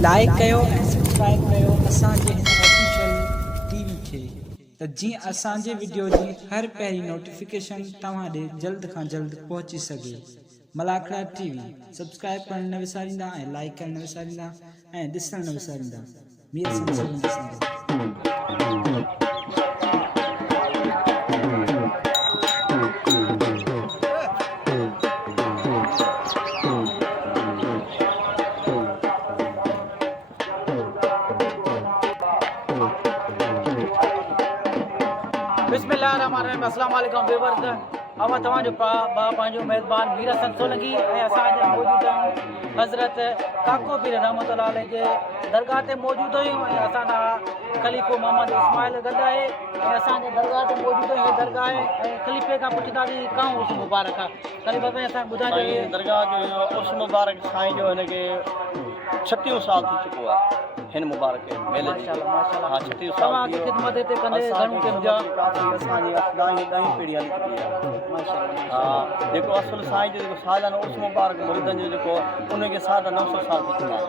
Like कयो ऐं subscribe कयो असांजे हिन ऑफिशियल टीवी खे त जीअं असांजे वीडियो जी हर पहिरीं नोटिफिकेशन तव्हां ॾे जल्द खां जल्द पहुची सघे। मलाखड़ा टीवी सब्सक्राइब करणु न विसारींदा ऐं लाइक करणु न विसारींदा ऐं ॾिसणु न विसारींदा। मीर संसद ॾिसंदो। बिस्मिल्लाहिर्रहमानिर्रहीम। अस्सलाम वालेकुम व्यूअर्स। अब तव्हांजो पंहिंजो मेज़बान मीर हसन सोलंकी ऐं असां अॼु मौजूदु आहियूं हज़रत काको पीर रहमतुल्लाह अलैह जे दरगाह ते मौजूदु आहियूं ऐं असांजा ख़लीफ़ो मोहम्मद इस्माइल गॾु आहे ऐं असांजे दरगाह ते मौजूदु आहियूं। दरगाह आहे ऐं ख़लीफ़े खां पुछंदासीं काऊं उर्स मुबारक आहे। ख़लीफ़ा साईं असांखे ॿुधाइजो दरगाह जो उर्स मुबारक साईं जो हिनखे 36 साल थी चुको आहे। हिन मुबारक मेले जी माशाल्लाह हाँ 36 साल तव्हांजी ख़िदमत हिते कंदे घणो टाइम जा असांजी 10 पीढ़ी हली चुकी आहे। हा जेको असुल साईं जो जेको सालियानो उर्स मुबारक मुरीदनि जो जेको उनखे 950 साल थी चुका आहे।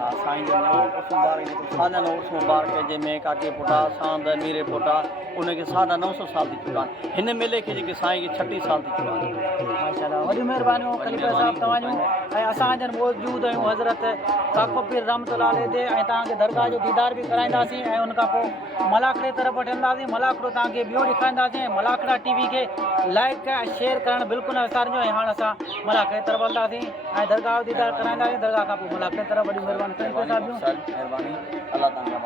हा साईं जो उर्स मुबारक जेको सालियानो उर्स मुबारक जंहिंमें काके पुटा सांद मीरे पुटा उनखे 950 साल थी चुका आहिनि। हिन मेले खे जेके साईं खे 36 साल थी चुका आहिनि। माशाल्लाह वॾी महिरबानियूं ख़लीफ़ा साहिब तव्हांजूं ऐं असां अॼु मौजूदु आहियूं हज़रत काको पीर रहमतुल्लाह अलैह ते ऐं तव्हांखे दरगाह जो दीदार बि कराईंदासीं ऐं उनखां पोइ मलाखड़े तरफ़ वठंदासीं। मलाखड़ो तव्हांखे ॿियो ॾेखारींदासीं ऐं मलाखड़ा टीवी खे लाइक ऐं शेयर करणु बिल्कुलु न विसारिजो। ऐं हाणे असां मलाखड़े तरफ़ हलंदासीं ऐं दरगाह जो दीदार कराईंदासीं। दरगाह खां पोइ मलाखड़े तरफ़ वॾी महिरबानी महिरबानी अल्लाह तव्हांजा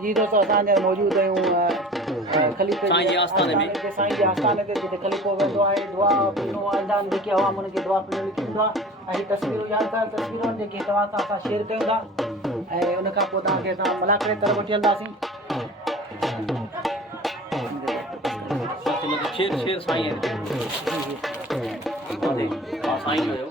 जी दोस्तों असांजे मौजूदु आहियूं ख़लीफ़े साईं जे आस्थाने में साईं जे आस्थाने ते जिते ख़लीफ़ो वेंदो आहे दुआ पीनो अज़ान जेके हवा उनखे दुआ पीनो लिखंदो आहे ऐं तस्वीरूं यादगार तस्वीरूं जेके तव्हां सां असां शेयर कयूं था ऐं उनखां पोइ तव्हांखे असां मलाखड़े तरफ़ वठी हलंदासीं। शेर साईं साईं जो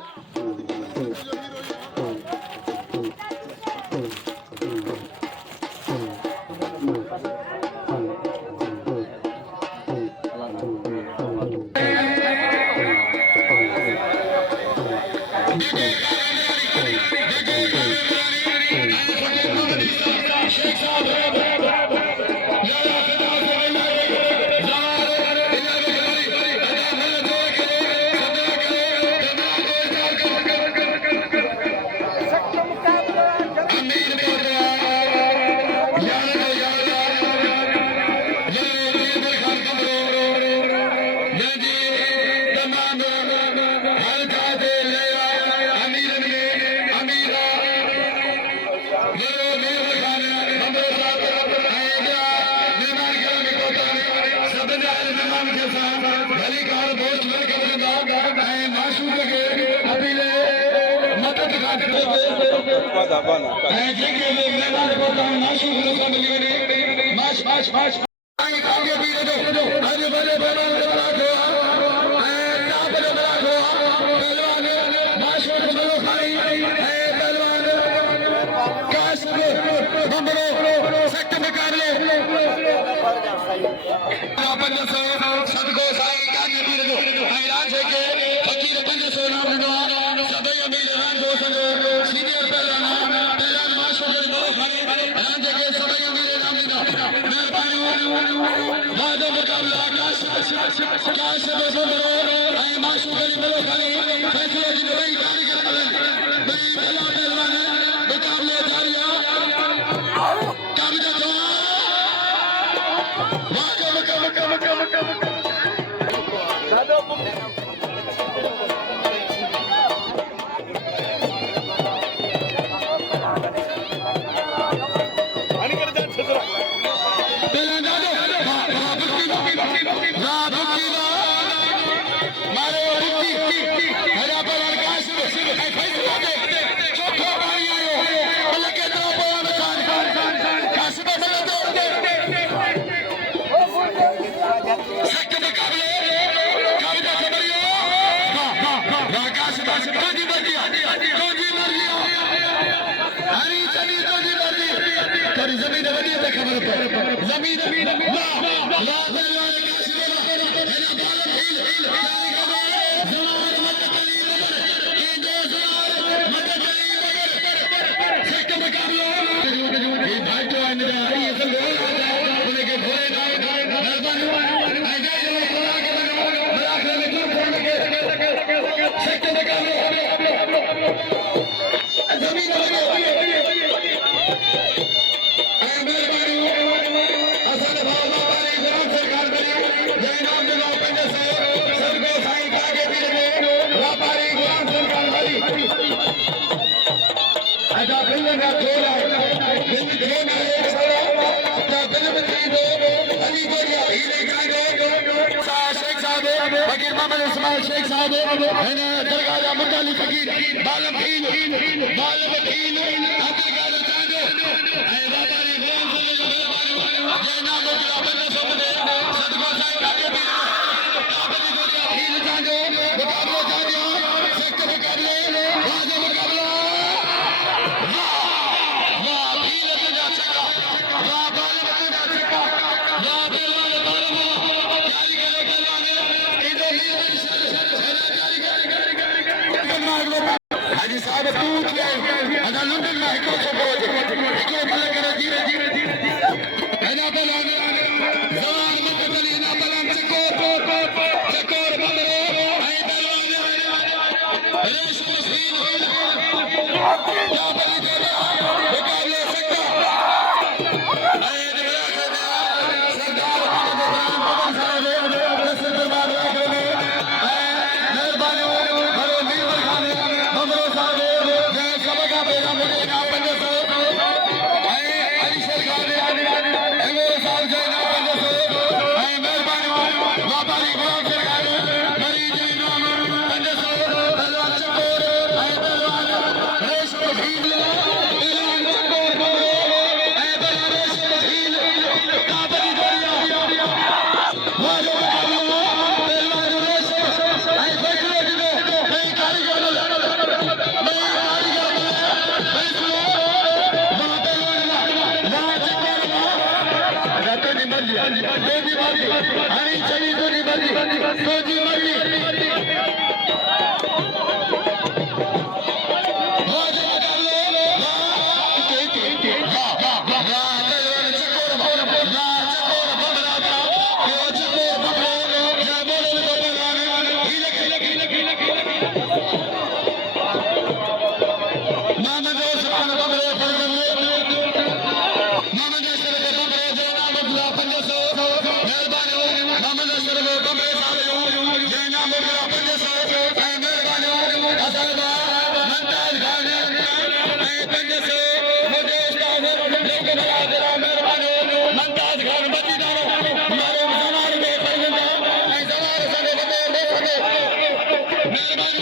शेख साहब दरगाह मुताली फकीर बालम खील बालम खील व्यापारी गुलाम जैना मोगला बन्ने सोमदे सदका साईं काके पीर खील जांदो मुकाबलो जांदो सख्त मुकाबले राजा मुकाबला वाह खील ते जा छक्का वाह बालम ते जा छक्का वाह पहलवान बालम जारी करे पहलवान इधर ही हाजी साहब तू क्या अदा लंदन में हिकड़ो छोकरो हिकड़ो भले करे धीरे धीरे एना बलान जवान मुकतली ना बलान चकोर बंदरो ऐ पहलवान रेशम सीन या बली दे मुकाबले सकता ऐ दिला सरदार पवन साहब रसूल दरबार में मेहरबानी भरो नीमर खाने बंदरो साहब जय सबका बेगा मुझे ना पंजे सो ऐ अलीशर खाने एमोर साहब जय ना पंजे सो ऐ मेहरबानी व्यापारी गुलाम सरकार मरी जय ना पंजे सो पहलवान चकोर ऐ पहलवान रेशम भील पहलवान चकोर ऐ पहलवान रेशम भील काबरी दरिया वालो पहलवान रेशम ऐ फकरे दिनो नहीं कारीगर नहीं कारीगर नहीं सुनो वहां पहलवान वहां चकोर रतो नहीं मर लिया दो जी मर ली हरी चली तो नहीं मर ली दो जी मर ली वाह मुकाबले वाह पहलवान चकोर वाह चकोर बबरा के चकोर बबरे या बोले तो पहलवान हिले मोहम्मद उस्मान बबरे मोहम्मद अशरफ बबरे जैना मुगला पंजे सो मेहरबानी मोहम्मद अशरफ बबरे साहब जैना मुगला पंजे सो ऐ मेहरबानी हसन मुमताज खान ऐ पंजे सो मुझे उस्ताद लेके बला तेरा मेहरबानी मुमताज खान बजीदारो मारो जमार में फरमाना ऐ जमार सने बने देखने मेहरबानी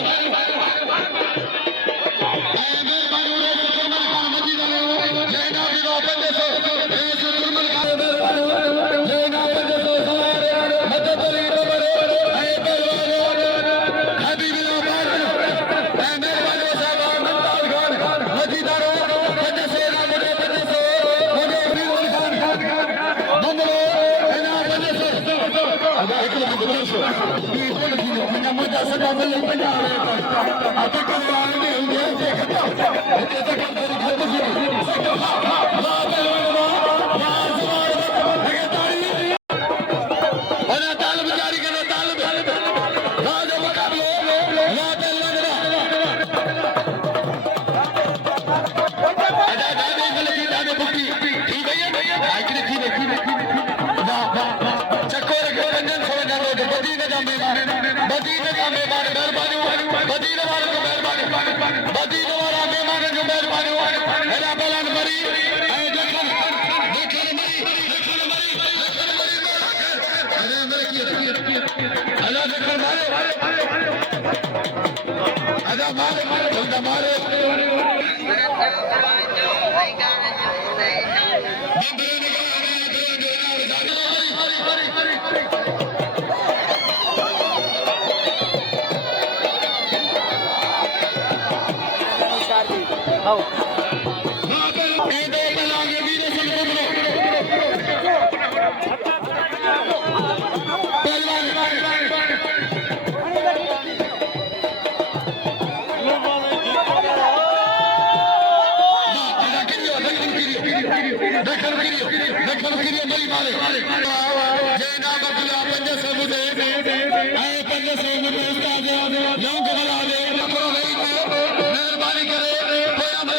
मेहरबानी करे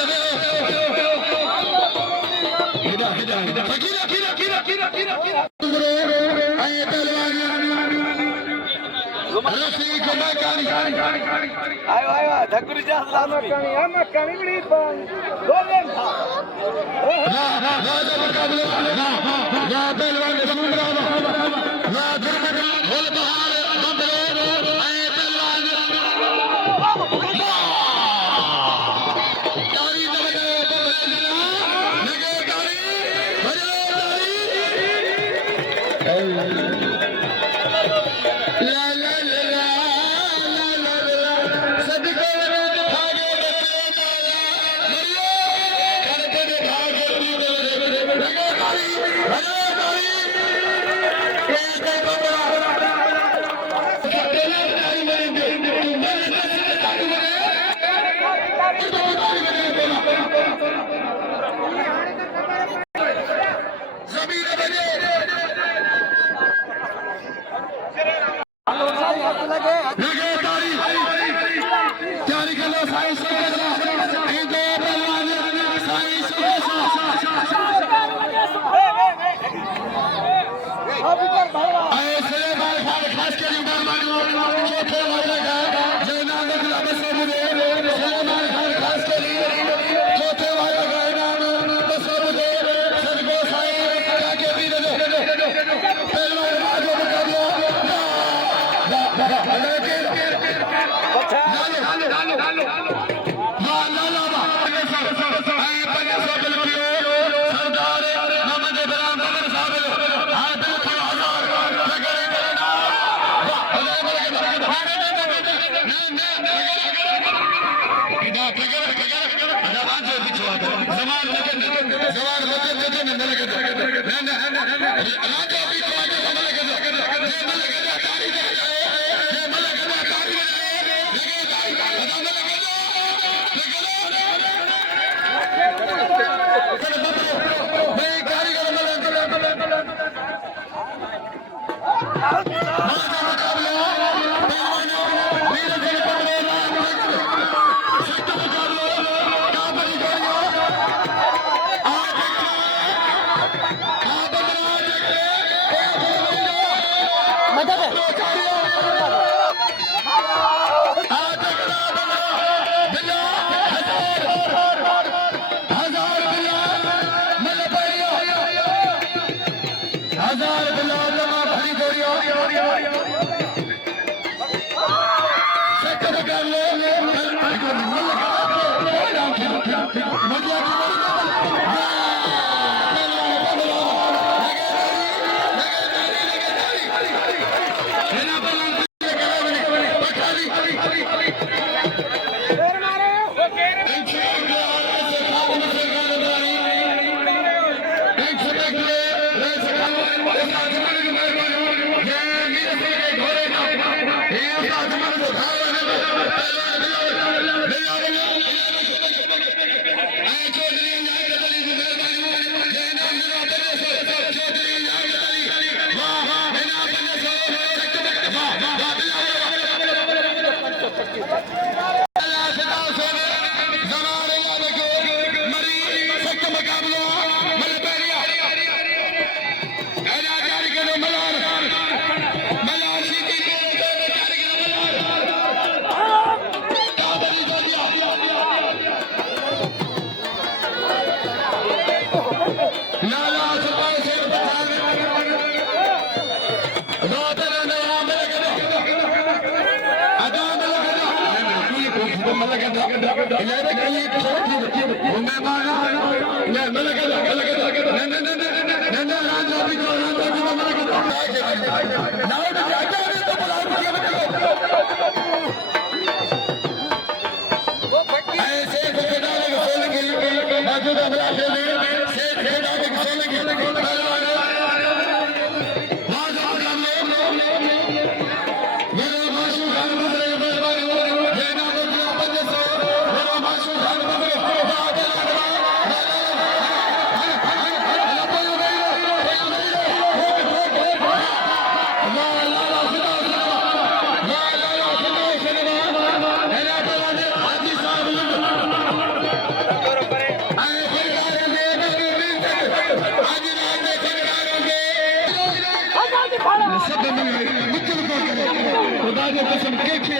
आज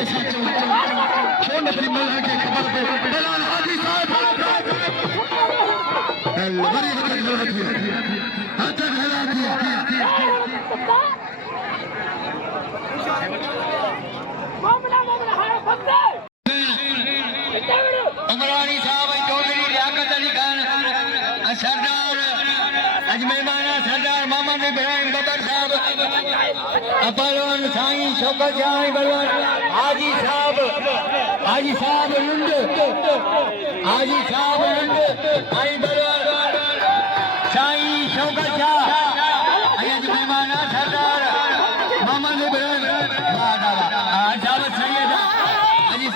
छो नथी मिलण खे ख़बर पए पहलवान हाजी साहब वरी हथ खड़ा थी उमरानी साहब चौधरी लियाकत अली खान सरदार अज मेहमान सरदार मोहम्मद इब्राहिम बबर साहब पहलवान साईं शौकत शाह पहलवान हाजी साहब लुंड हाजी साहब लुंड आई पहलवान साईं शौकत शाह अज मेहमान सरदार मोहम्मद इब्राहिम साहब सैयद हाजी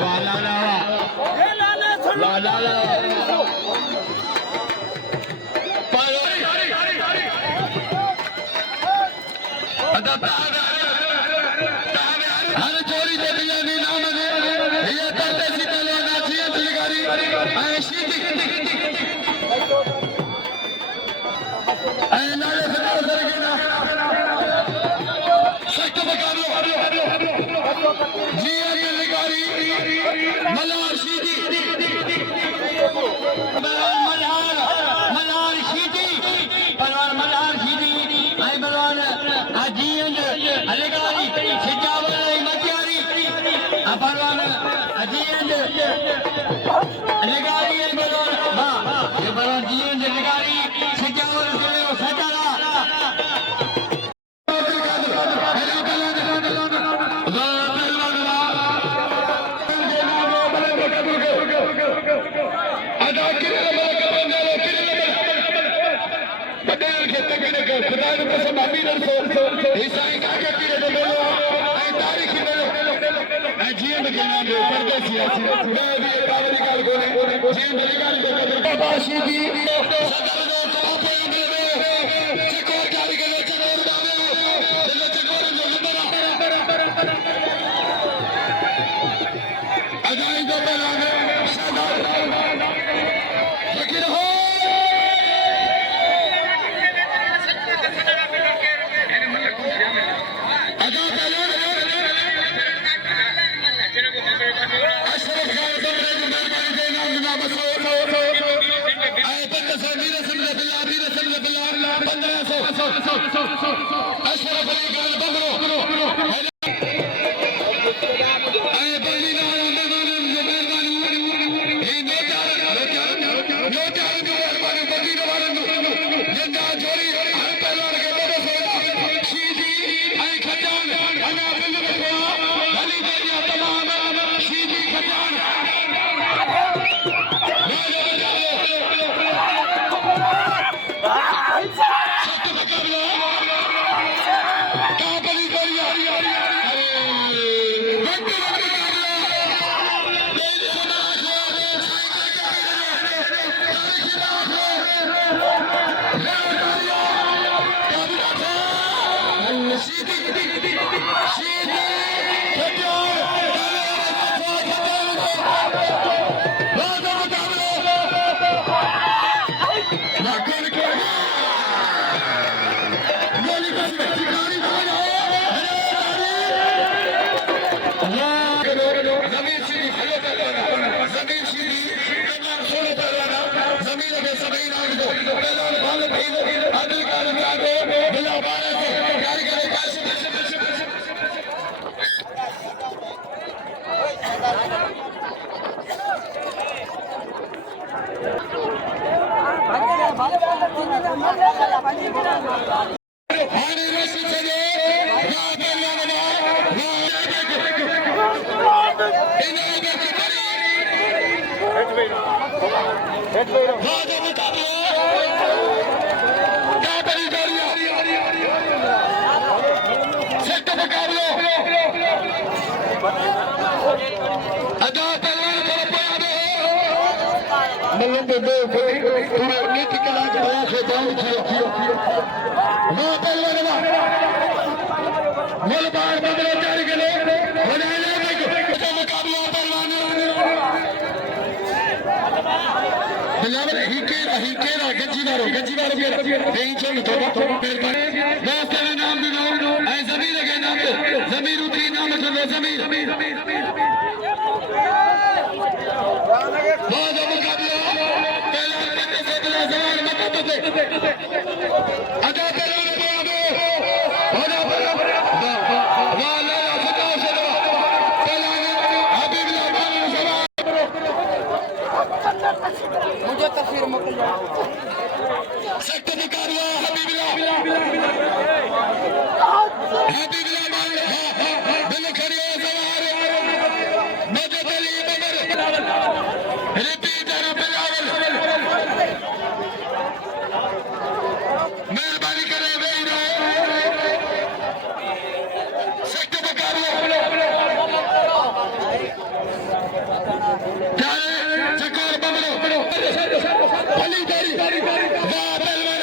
वाह लाला वाह लाला हर चोरी दे दिया नी नाम दे ये करते सी पहले नाची सरकारी ऐसी ऐ नाले से सर के ना सख्त मुकाबला जी ये सरकारी मलार सीधी मलार सीधी परवान मलार सीधी आई बलवान अजीज अलगारी सिजावल मतियारी परवान अजीज अलगारी बलवान हां ये बलवान जीज अलगारी सिजावल सजाला खुदा ने कसम अमीर ईसाई का के पीरे दे बोलो आई तारीखी बोलो आई जीएम के नाम पे परदेसी है मैं भी बावली गाल कोने जीएम वाली गाल को बाशी दी सदर दो तो पे मेरे चिको जारी के चलो दावे दिल चिको जो नंबर अदाई दो पहला सदा फकीर हो जमीर जमीन बाद मुकाबला पहला करने से पहले जवान मत दे अदा पहलवान पे आवे होना वाला फटा से पहलवान हबीबुल्लाह बालन जवान मुझे तस्वीर मोकल सेक्टर निकालिया हबीबुल्लाह बिल खड़ियो सवार मदद अली मगर रिपीटर बिलावल मेहरबानी करे वही रहो सेक्टर निकालियो चकोर बमलो अली दारी वाह पहलवान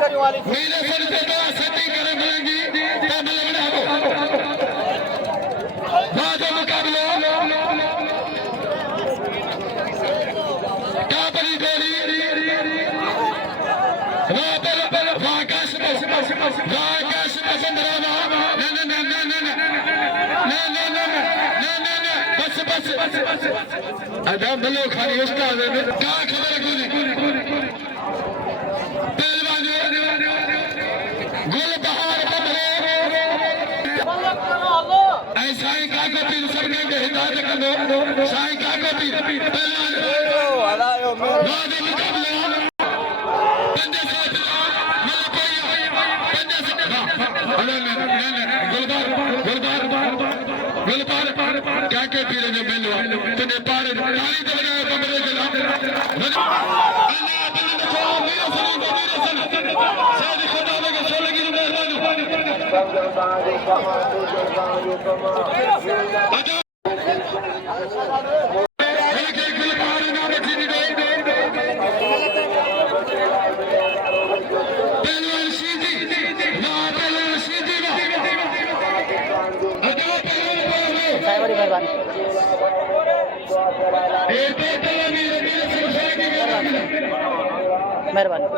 शर्मा नीले सर से दवा सेटिंग करे मिलेंगी तब लगना हो बाद मुकाबला काबली गोली वाकाश बंदराना बस अदा मलो खाली उस्ताद क्या खबर गोली गुल बहार साईं का को पीर सभिनी खे हिदायत कंदो साईं का को पीर पहलवान हलायो बाद मुकाबला पंज साथ मल कोई पंज गुलबार क्या के पीर जो मेलो तने पार ताली तो लगाओ कमरे के ला अल्लाह बंद को मेरे सैयद खुदा के सोले की मेहरबानी मेहरबानी मेहरबानी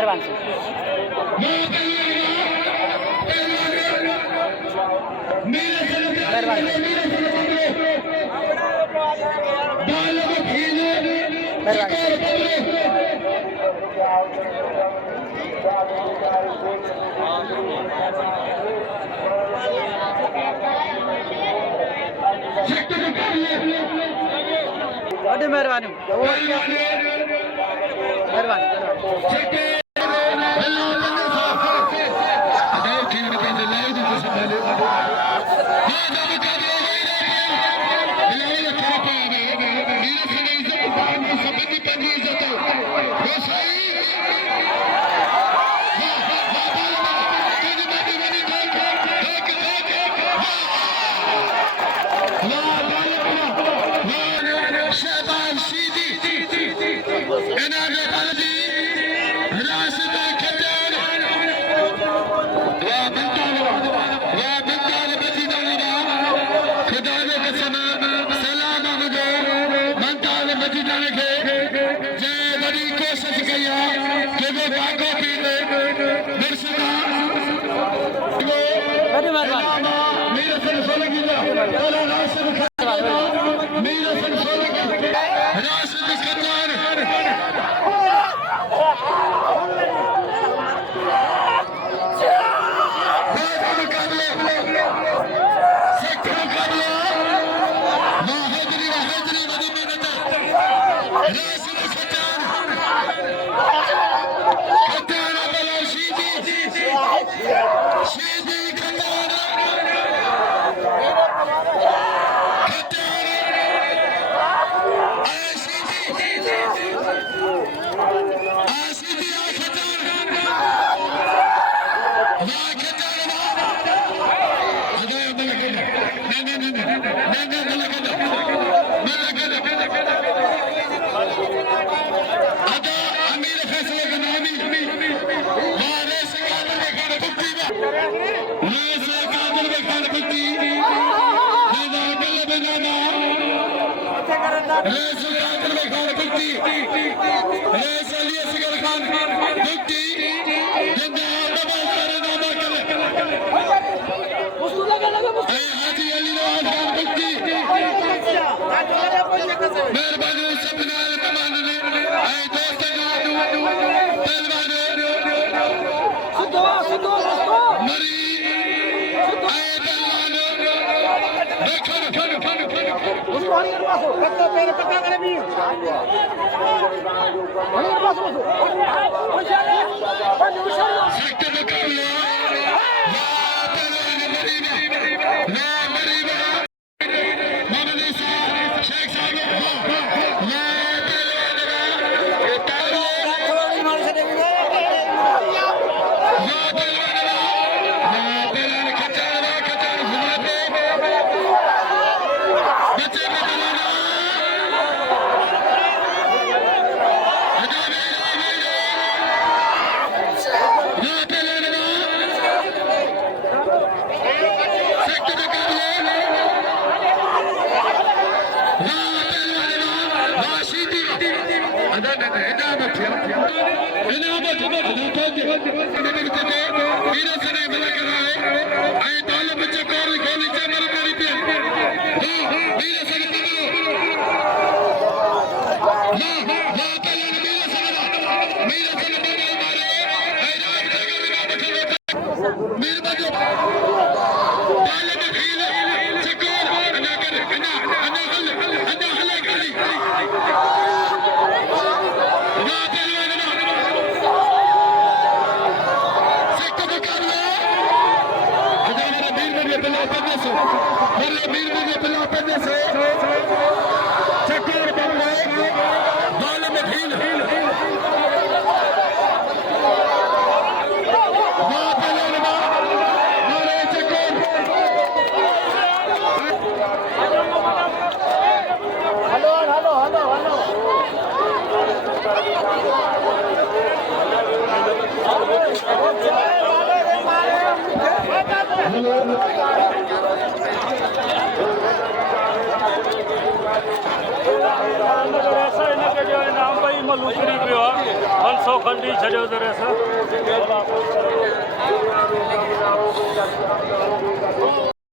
मेहरबानी रेस खातर में खान दुखती रेस अली असगर खान दुखती जिंदा दबा सारे नामा करे ऐ हाजी अली नवाज खान दुखती मेहरबानी सबनाल कमान ने ऐ दोस्त गादू पहलवान मरी ऐ पहलवान सेक्टर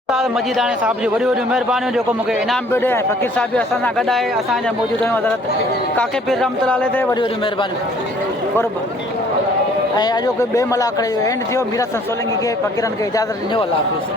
मुकाबला मजीदानी साहब जी वॾी वॾी महिरबानियूं जेको मूंखे इनाम पियो ॾिए ऐं फ़कीर साहिब बि असां सां गॾु आहे असांजा मौजूदु आहियूं हज़रत काके पीर रहमतुल्लाह ते वॾी वॾी महिरबानियूं क़ुर्ब ऐं अॼोके ॿिए मलाखड़े जो एंड थियो मीरा सोलंकी खे फ़कीरनि खे इजाज़त ॾिनो अलाह हाफ़िज़।